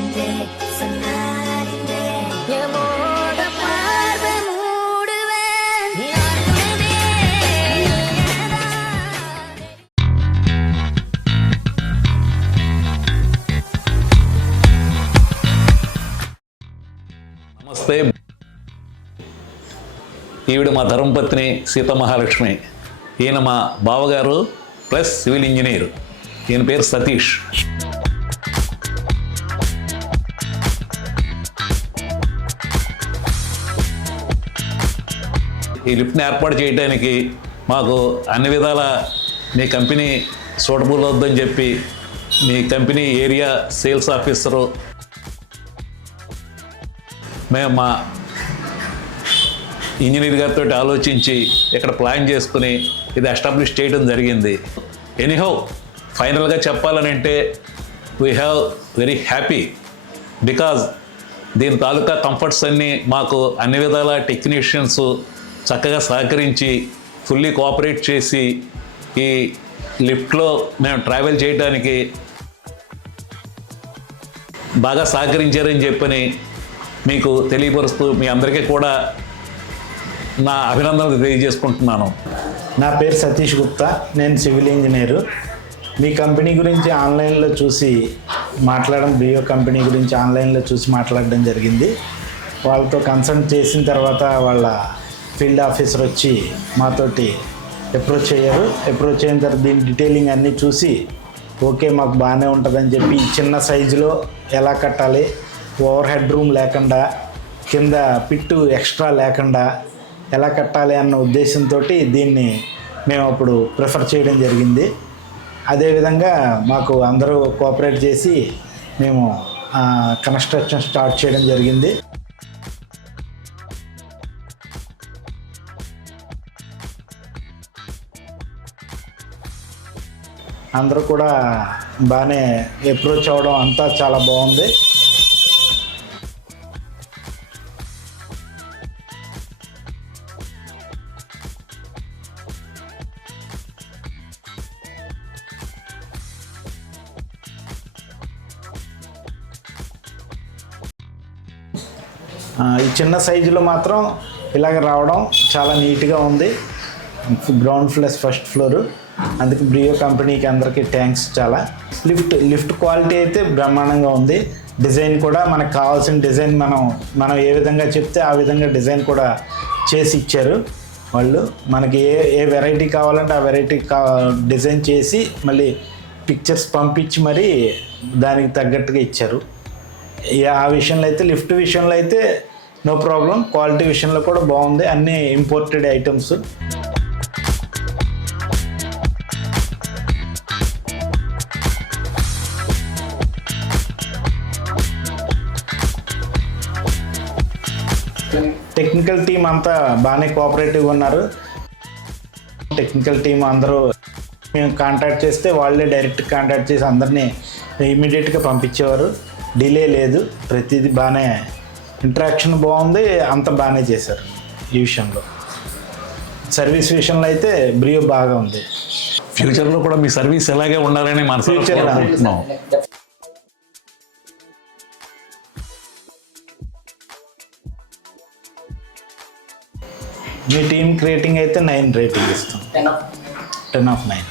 నమస్తే. ఈవిడ మా ధర్మపత్ని సీతమహాలక్ష్మి. ఈయన మా బావగారు ప్లస్ సివిల్ ఇంజనీర్. ఈయన పేరు సతీష్. ఈ లిఫ్ట్ని ఏర్పాటు చేయడానికి మాకు అన్ని విధాల మీ కంపెనీ సూటబుల్ అవుద్దని చెప్పి మీ కంపెనీ ఏరియా సేల్స్ ఆఫీసరు మేము మా ఇంజనీర్ గారితో ఆలోచించి ఇక్కడ ప్లాన్ చేసుకుని ఇది ఎస్టాబ్లిష్ చేయడం జరిగింది. ఎనీహౌ ఫైనల్గా చెప్పాలనంటే we have very happy because దీని తాలూకా కంఫర్ట్స్ అన్నీ మాకు అన్ని విధాల టెక్నీషియన్స్ చక్కగా సహకరించి ఫుల్లీ కోఆపరేట్ చేసి ఈ లిఫ్ట్లో మేము ట్రావెల్ చేయడానికి బాగా సహకరించారని చెప్పని మీకు తెలియపరుస్తూ మీ అందరికీ కూడా నా అభినందనలు తెలియజేసుకుంటున్నాను. నా పేరు సతీష్ గుప్తా, నేను సివిల్ ఇంజనీరు. మీ కంపెనీ గురించి ఆన్లైన్లో చూసి బ్రియో కంపెనీ గురించి ఆన్లైన్లో చూసి మాట్లాడడం జరిగింది. వాళ్ళతో కన్సల్ట్ చేసిన తర్వాత వాళ్ళ ఫీల్డ్ ఆఫీసర్ వచ్చి మాతోటి అప్రోచ్ అయిన తర్వాత దీని డీటెయిలింగ్ అన్నీ చూసి ఓకే మాకు బాగానే ఉంటుందని చెప్పి చిన్న సైజులో ఎలా కట్టాలి, ఓవర్ హెడ్ రూమ్ లేకుండా, కింద పిట్టు ఎక్స్ట్రా లేకుండా ఎలా కట్టాలి అన్న ఉద్దేశంతో దీన్ని మేము అప్పుడు ప్రిఫర్ చేయడం జరిగింది. అదేవిధంగా మాకు అందరూ కోఆపరేట్ చేసి మేము కన్స్ట్రక్షన్ స్టార్ట్ చేయడం జరిగింది. అందరూ కూడా బాగానే అప్రోచ్ అవ్వడం అంతా చాలా బాగుంది. ఈ చిన్న సైజులో మాత్రం ఇలాగ రావడం చాలా నీట్గా ఉంది. Ground plus first floor. అందుకే బ్రియో కంపెనీకి అందరికీ థ్యాంక్స్. చాలా లిఫ్ట్ క్వాలిటీ అయితే బ్రహ్మాండంగా ఉంది. డిజైన్ కూడా మనకు కావాల్సిన డిజైన్ మనం ఏ విధంగా చెప్తే ఆ విధంగా డిజైన్ కూడా చేసి ఇచ్చారు వాళ్ళు. మనకి ఏ వెరైటీ కావాలంటే ఆ వెరైటీ డిజైన్ చేసి మళ్ళీ పిక్చర్స్ పంపించి మరీ దానికి తగ్గట్టుగా ఇచ్చారు. ఆ విషయంలో అయితే లిఫ్ట్ విషయంలో అయితే నో ప్రాబ్లం. క్వాలిటీ విషయంలో కూడా బాగుంది. అన్నీ ఇంపోర్టెడ్ ఐటమ్స్. టెక్నికల్ టీం అంతా బాగానే కోఆపరేటివ్గా ఉన్నారు. టెక్నికల్ టీం అందరూ మేము కాంటాక్ట్ చేస్తే వాళ్ళే డైరెక్ట్ కాంటాక్ట్ చేసి అందరినీ ఇమీడియట్గా పంపించేవారు. డిలే లేదు. ప్రతిదీ బాగానే ఇంటరాక్షన్ బాగుంది. అంత బాగానే చేశారు. ఈ విషయంలో సర్వీస్ విషయంలో అయితే బ్రియో బాగా ఉంది. ఫ్యూచర్లో కూడా మీ సర్వీస్ ఎలాగే ఉండాలని మన ఫ్యూచర్లో మీ టీంకి రేటింగ్ అయితే 9 రేటింగ్ ఇస్తాం. 10 of 9.